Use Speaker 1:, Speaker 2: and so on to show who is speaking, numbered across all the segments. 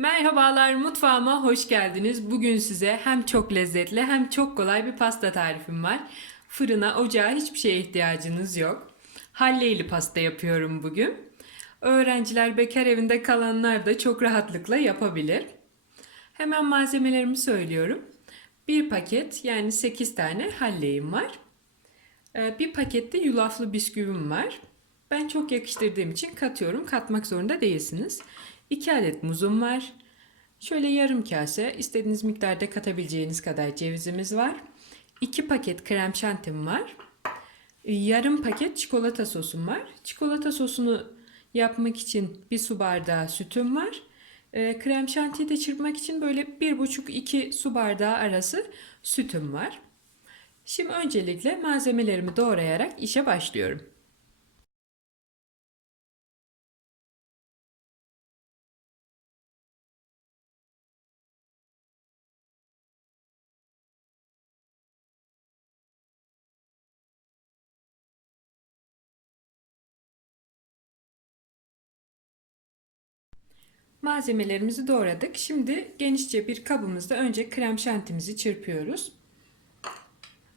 Speaker 1: Merhabalar mutfağıma hoş geldiniz. Bugün size hem çok lezzetli hem çok kolay bir pasta tarifim var. Fırına, ocağa hiçbir şeye ihtiyacınız yok. Halleyli pasta yapıyorum bugün. Öğrenciler, bekar evinde kalanlar da çok rahatlıkla yapabilir. Hemen malzemelerimi söylüyorum. Bir paket yani 8 tane halleyim var. Ee, Bir pakette yulaflı bisküvim var. Ben çok yakıştırdığım için katıyorum. Katmak zorunda değilsiniz. 2 adet muzum var. Şöyle yarım kase istediğiniz miktarda katabileceğiniz kadar cevizimiz var. 2 paket krem şantim var. Yarım paket çikolata sosum var. Çikolata sosunu yapmak için bir su bardağı sütüm var. Ee, krem şantiyi de çırpmak için böyle 1,5-2 su bardağı arası sütüm var. Şimdi öncelikle malzemelerimi doğrayarak işe başlıyorum. Malzemelerimizi doğradık. Şimdi genişçe bir kabımızda önce krem şantimizi çırpıyoruz.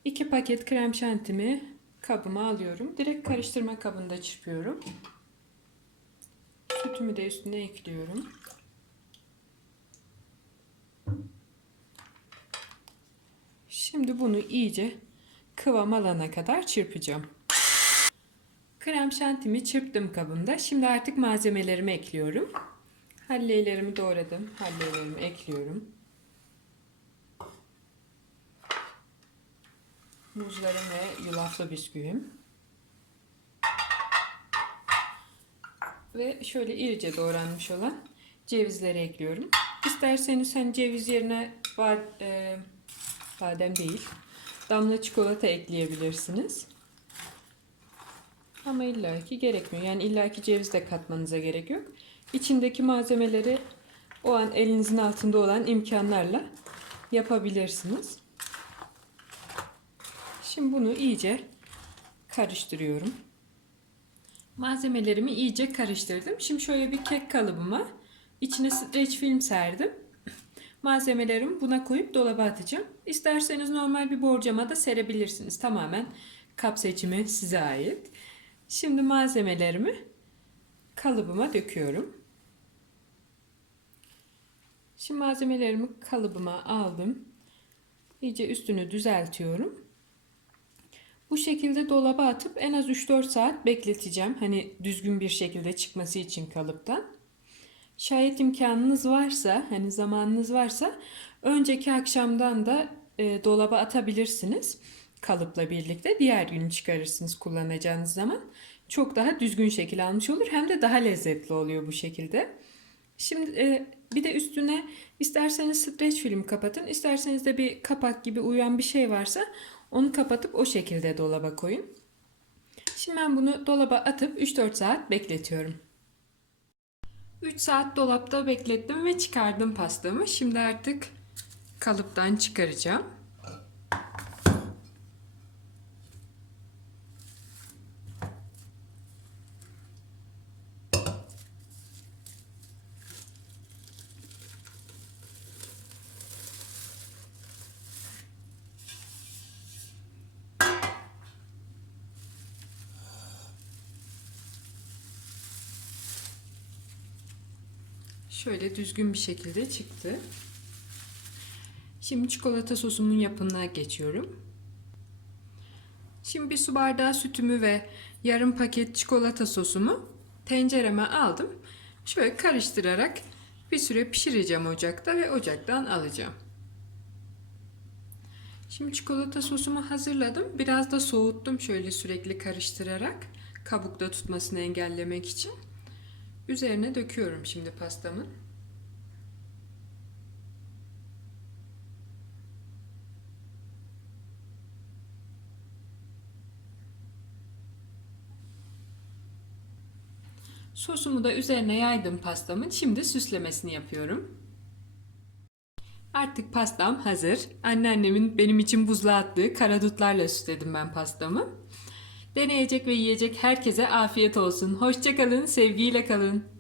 Speaker 1: 2 paket krem şantimi kabıma alıyorum. Direkt karıştırma kabında çırpıyorum. Sütümü de üstüne ekliyorum. Şimdi bunu iyice kıvam alana kadar çırpacağım. Krem şantimi çırptım kabımda. Şimdi artık malzemelerimi ekliyorum. Halleylerimi doğradım. Halleylerimi ekliyorum. Muzlarım ve yulaflı bisküvim. Ve şöyle irice doğranmış olan cevizleri ekliyorum. İsterseniz hani ceviz yerine bad, e, badem değil, damla çikolata ekleyebilirsiniz. Ama illaki gerekmiyor. Yani illaki ceviz de katmanıza gerek yok. İçindeki malzemeleri o an elinizin altında olan imkanlarla yapabilirsiniz. Şimdi bunu iyice karıştırıyorum. Malzemelerimi iyice karıştırdım. Şimdi şöyle bir kek kalıbıma içine streç film serdim. Malzemelerimi buna koyup dolaba atacağım. İsterseniz normal bir borcama da serebilirsiniz. Tamamen kap seçimi size ait. Şimdi malzemelerimi kalıbıma döküyorum. Şimdi malzemelerimi kalıbıma aldım. İyice üstünü düzeltiyorum. Bu şekilde dolaba atıp en az 3-4 saat bekleteceğim. Hani düzgün bir şekilde çıkması için kalıptan. Şayet imkanınız varsa, hani zamanınız varsa önceki akşamdan da e, dolaba atabilirsiniz kalıpla birlikte. Diğer gün çıkarırsınız kullanacağınız zaman. Çok daha düzgün şekil almış olur. Hem de daha lezzetli oluyor bu şekilde. Şimdi e, bir de üstüne isterseniz streç film kapatın. isterseniz de bir kapak gibi uyan bir şey varsa onu kapatıp o şekilde dolaba koyun. Şimdi ben bunu dolaba atıp 3-4 saat bekletiyorum. 3 saat dolapta beklettim ve çıkardım pastamı. Şimdi artık kalıptan çıkaracağım. Şöyle düzgün bir şekilde çıktı. Şimdi çikolata sosumun yapımına geçiyorum. Şimdi bir su bardağı sütümü ve yarım paket çikolata sosumu tencereme aldım. Şöyle karıştırarak bir süre pişireceğim ocakta ve ocaktan alacağım. Şimdi çikolata sosumu hazırladım. Biraz da soğuttum şöyle sürekli karıştırarak kabukta tutmasını engellemek için. Üzerine döküyorum şimdi pastamın. Sosumu da üzerine yaydım pastamın. Şimdi süslemesini yapıyorum. Artık pastam hazır. Anneannemin benim için buzluğa attığı karadutlarla süsledim ben pastamı. Deneyecek ve yiyecek herkese afiyet olsun. Hoşçakalın, sevgiyle kalın.